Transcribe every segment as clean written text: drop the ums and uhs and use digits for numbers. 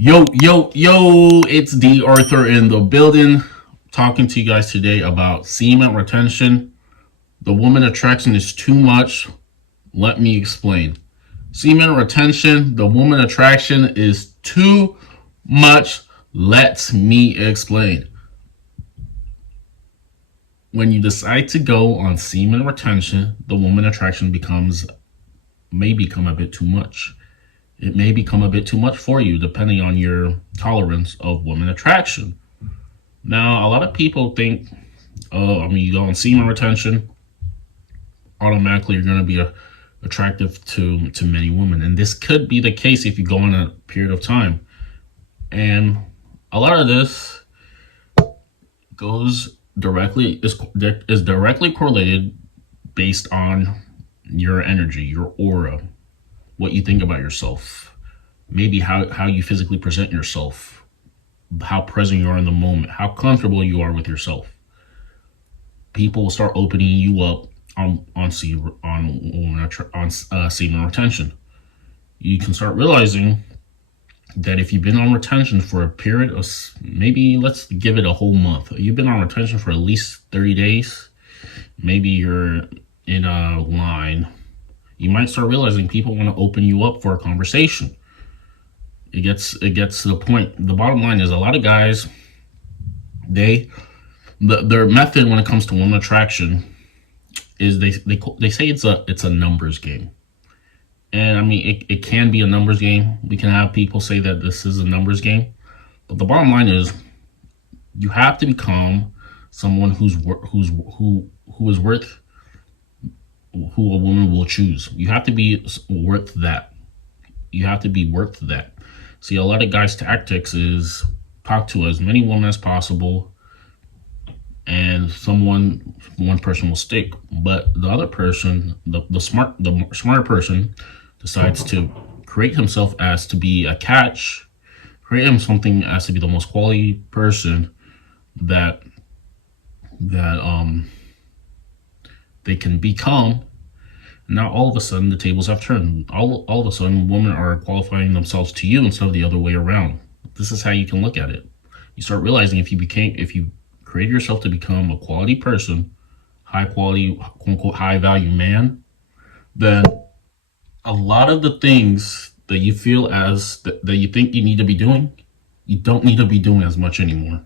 Yo, it's D.Arthur in the building, talking to you guys today about semen retention. The woman attraction is too much. Let me explain. Semen retention, the woman attraction is too much. Let me explain. When you decide to go on semen retention, the woman attraction may become a bit too much. It may become a bit too much for you, depending on your tolerance of woman attraction. Now, a lot of people think, you go on semen retention, automatically you're going to be attractive to many women. And this could be the case if you go on a period of time. And a lot of this is directly correlated based on your energy, your aura, what you think about yourself, maybe how you physically present yourself, how present you are in the moment, how comfortable you are with yourself. People will start opening you up on semen retention. You can start realizing that if you've been on retention for a period of, maybe let's give it a whole month, you've been on retention for at least 30 days, maybe you're in a line, you might start realizing people want to open you up for a conversation. It gets to the point. The bottom line is a lot of guys, their method when it comes to woman attraction is they say it's a numbers game. And I mean, it can be a numbers game. We can have people say that this is a numbers game, but the bottom line is you have to become someone who is worth, who a woman will choose. You have to be worth that. You have to be worth that. See, a lot of guys' tactics is talk to as many women as possible, and one person will stick. But the other person, the smarter person, decides to create himself as to be a catch, create him something as to be the most quality person that they can become. Now all of a sudden the tables have turned. All of a sudden women are qualifying themselves to you instead of the other way around. This is how you can look at it. You start realizing if you create yourself to become a quality person, high quality, quote unquote, high value man, then a lot of the things that you feel that you think you need to be doing, you don't need to be doing as much anymore.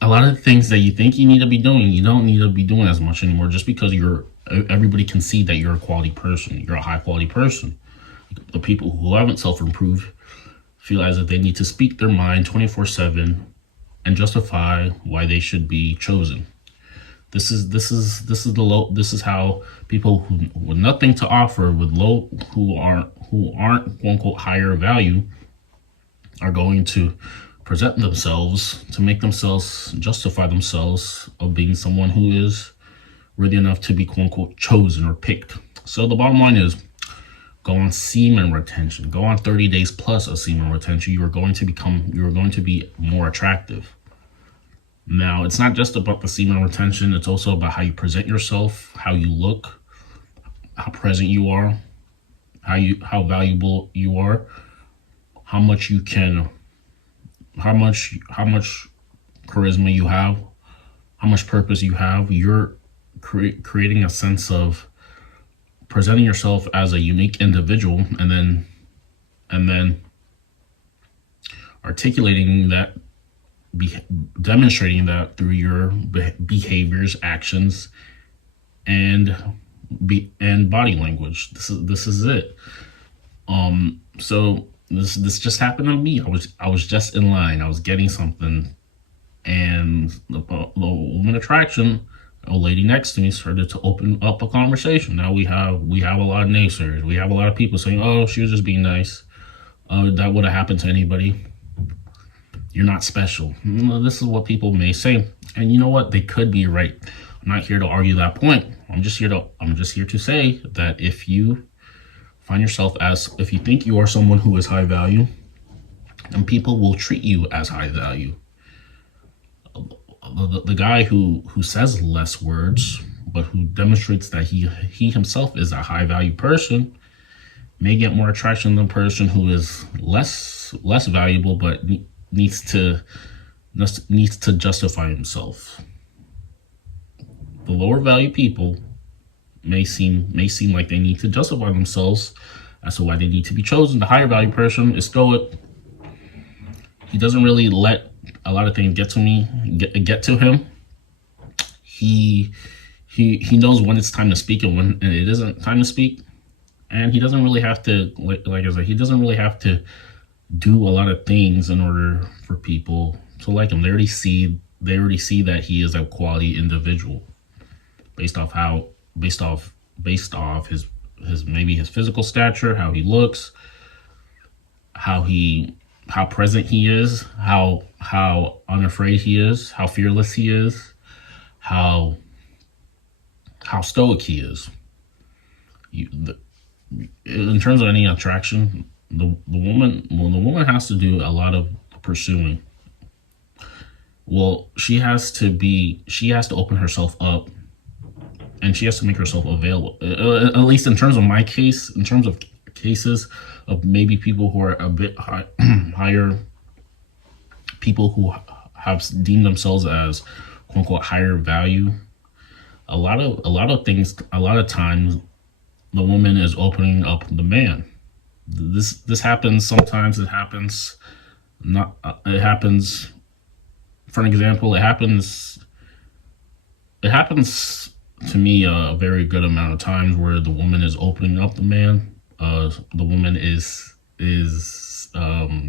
A lot of the things that you think you need to be doing, you don't need to be doing as much anymore, just because everybody can see that you're a quality person, you're a high quality person. The people who haven't self-improved feel as if they need to speak their mind 24/7 and justify why they should be chosen. This is how people who with nothing to offer, who aren't quote unquote higher value, are going to present themselves to make themselves justify themselves of being someone who is worthy enough to be quote unquote chosen or picked. So the bottom line is, go on semen retention. Go on 30 days plus of semen retention. You are going to be more attractive. Now, it's not just about the semen retention. It's also about how you present yourself, how you look, how present you are, how valuable you are, how much charisma you have, how much purpose you have. You're creating a sense of presenting yourself as a unique individual, and then articulating that, demonstrating that through your behaviors, actions, and body language. This is it. So this just happened to me. I was just in line. I was getting something, and the woman attraction, a lady next to me, started to open up a conversation. Now we have a lot of naysayers. We have a lot of people saying, "Oh, she was just being nice. That would have happened to anybody. You're not special." This is what people may say, and you know what? They could be right. I'm not here to argue that point. I'm just here to say that if you think you are someone who is high value, and people will treat you as high value. The guy who says less words, but who demonstrates that he himself is a high value person, may get more attraction than the person who is less valuable, but needs to justify himself. The lower value people may seem like they need to justify themselves as to why they need to be chosen. The higher value person is stoic. He doesn't really let a lot of things get to him. He knows when it's time to speak and when it isn't time to speak, and he doesn't really have to, like I said, he doesn't really have to do a lot of things in order for people to like him. They already see that he is a quality individual based off his maybe his physical stature, how he looks, how present he is, how unafraid he is, how fearless he is, how stoic he is. In terms of any attraction, the woman has to do a lot of pursuing. Well, she has to open herself up, and she has to make herself available. At least in terms of my case, in terms of cases of maybe people who are a bit higher, people who have deemed themselves as quote unquote higher value. A lot of times, the woman is opening up the man. This happens sometimes. It happens not. It happens. For an example, it happens to me a very good amount of times where the woman is opening up the man. The woman is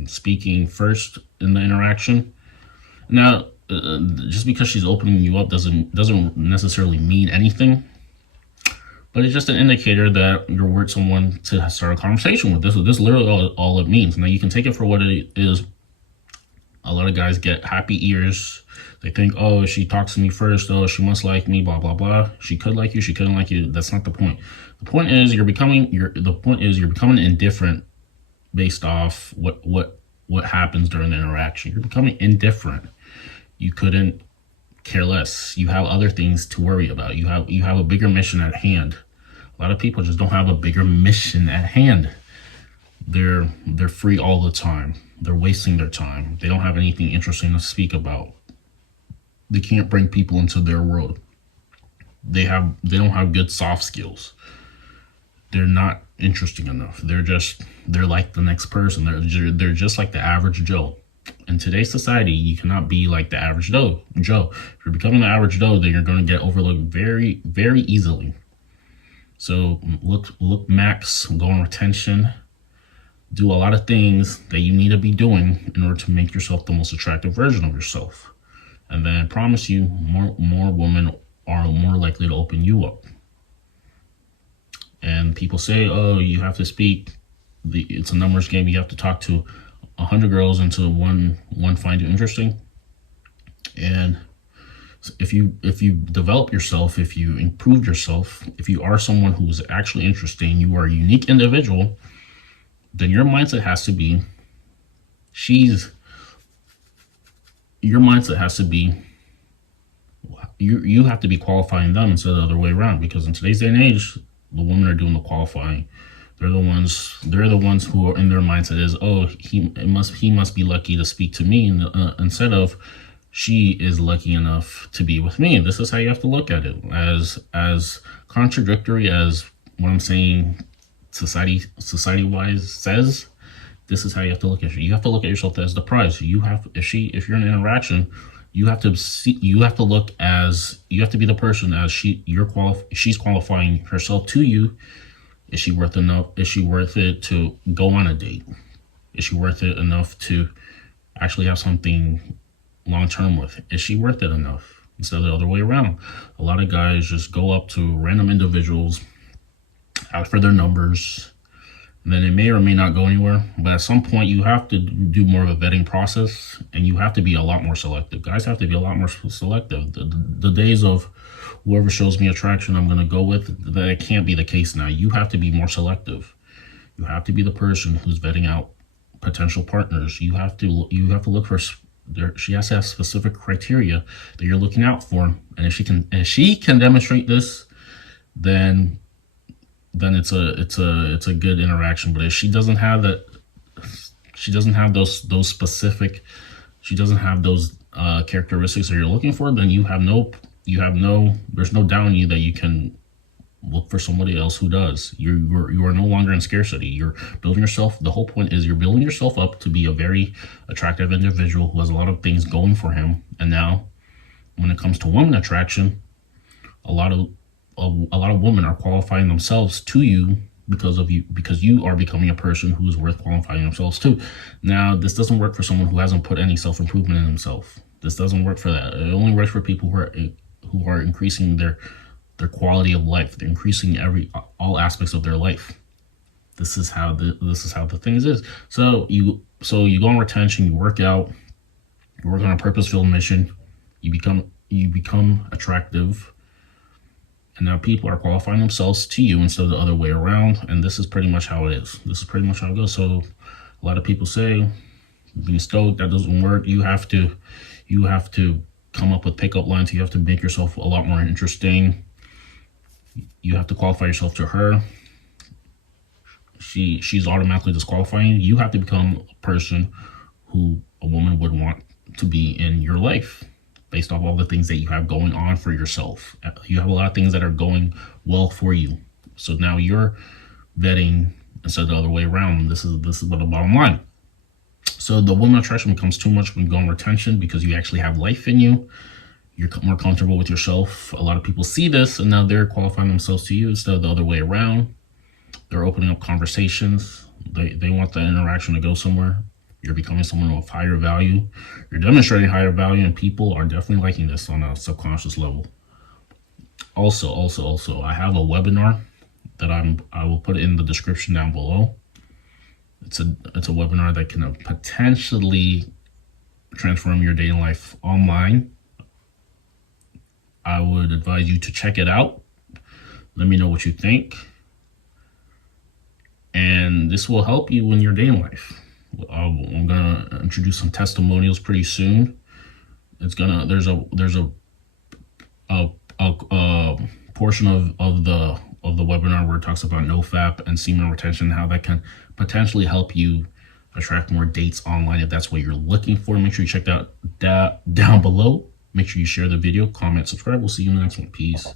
speaking first in the interaction. Now, just because she's opening you up doesn't necessarily mean anything, but it's just an indicator that you're worth someone to start a conversation with. This is literally all it means. Now, you can take it for what it is. A lot of guys get happy ears. They think, oh, she talks to me first. Oh, she must like me. Blah blah blah. She could like you. She couldn't like you. That's not the point. The point is you're becoming indifferent based off what happens during the interaction. You're becoming indifferent. You couldn't care less. You have other things to worry about. You have a bigger mission at hand. A lot of people just don't have a bigger mission at hand. They're free all the time. They're wasting their time. They don't have anything interesting to speak about. They can't bring people into their world. They don't have good soft skills. They're not interesting enough. They're like the next person. They're just like the average Joe. In today's society, you cannot be like the average Joe. If you're becoming the average Joe, then you're going to get overlooked very, very easily. So look max, go on retention, do a lot of things that you need to be doing in order to make yourself the most attractive version of yourself. And then I promise you, more women are more likely to open you up. And people say, oh, you have to speak. It's a numbers game. You have to talk to 100 girls until one find you interesting. And if you develop yourself, if you improve yourself, if you are someone who is actually interesting, you are a unique individual, then your mindset has to be, you have to be qualifying them instead of the other way around. Because in today's day and age, the women are doing the qualifying. They're the ones who are in their mindset is, oh, he must be lucky to speak to me, instead of she is lucky enough to be with me. This is how you have to look at it. As contradictory as what I'm saying society-wise says, this is how you have to look at it. You have to look at yourself as the prize. If you're in an interaction, you have to be the person as she's qualifying herself to you. Is she worth enough? Is she worth it to go on a date? Is she worth it enough to actually have something long term with? Is she worth it enough? Instead of the other way around. A lot of guys just go up to random individuals, ask for their numbers, and then it may or may not go anywhere. But at some point, you have to do more of a vetting process, and you have to be a lot more selective. Guys have to be a lot more selective. The days of whoever shows me attraction, I'm going to go with, that can't be the case now. You have to be more selective. You have to be the person who's vetting out potential partners. You have to look for. She has to have specific criteria that you're looking out for, and if she can demonstrate this, then then it's a good interaction. But if she doesn't have that, she doesn't have those specific, she doesn't have those characteristics that you're looking for, then there's no doubt in you that you can look for somebody else who does. You are no longer in scarcity. You're building yourself. The whole point is you're building yourself up to be a very attractive individual who has a lot of things going for him. And now, when it comes to woman attraction, a lot of women are qualifying themselves to you because you are becoming a person who is worth qualifying themselves to. Now, this doesn't work for someone who hasn't put any self-improvement in himself. This doesn't work for that. It only works for people who are increasing their quality of life. They're increasing all aspects of their life. This is how the things is. So you go on retention, you work out, you work on a purpose-filled mission, you become attractive, and now people are qualifying themselves to you instead of the other way around. And this is pretty much how it is. This is pretty much how it goes. So a lot of people say, being stoked, that doesn't work. You have to come up with pickup lines. You have to make yourself a lot more interesting. You have to qualify yourself to her. She's automatically disqualifying you. You have to become a person who a woman would want to be in your life based off all the things that you have going on for yourself. You have a lot of things that are going well for you. So now you're vetting instead of the other way around. This is the bottom line. So the woman attraction becomes too much when you go on retention because you actually have life in you. You're more comfortable with yourself. A lot of people see this and now they're qualifying themselves to you instead of the other way around. They're opening up conversations. They want the interaction to go somewhere. You're becoming someone of higher value. You're demonstrating higher value, and people are definitely liking this on a subconscious level. Also, I have a webinar that I will put in the description down below. It's a webinar that can potentially transform your dating life online. I would advise you to check it out. Let me know what you think. And this will help you in your dating life. I'm gonna introduce some testimonials pretty soon. There's a portion of the webinar where it talks about NoFap and semen retention, how that can potentially help you attract more dates online if that's what you're looking for. Make sure you check that down below. Make sure you share the video, comment, subscribe. We'll see you in the next one. Peace.